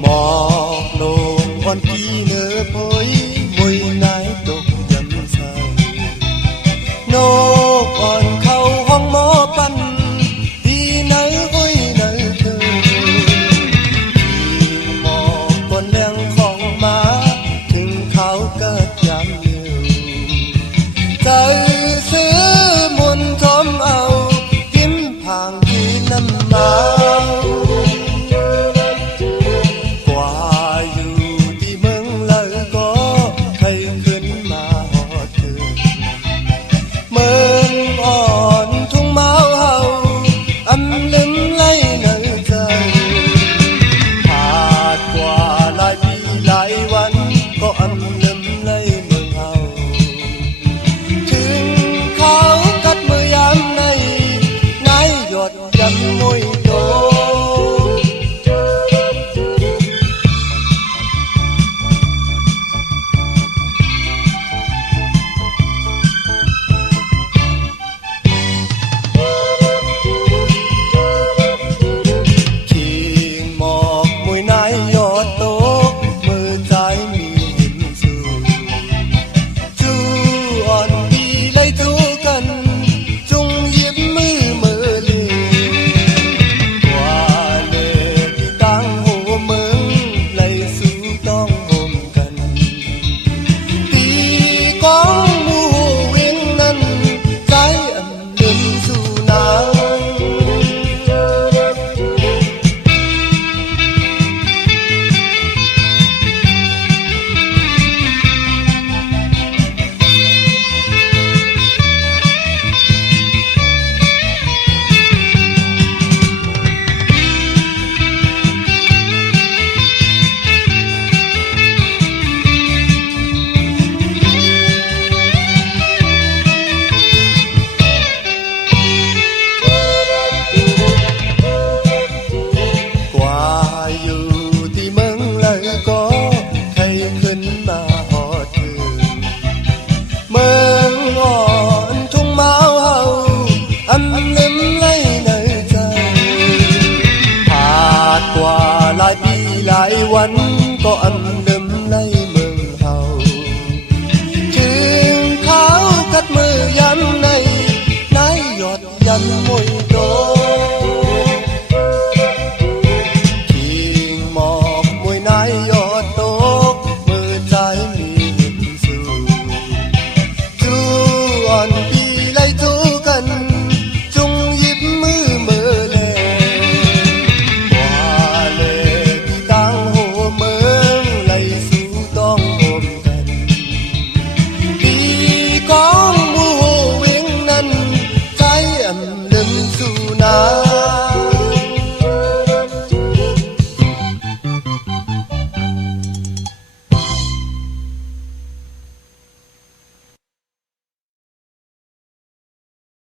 หมอกลงอ่อนกี่เนื้อพอยมวยนายตกยำใสนกอ่อนเข้าห้องหมอปันที่ไหนห้อยไหนเธอที่หมอกบนแรงของมาถึงเขาเกิดยามเดียวใจซื้อมนทอมเอากินผ่างที่น้ำมาหลายปีหลายวันก็อันเดิม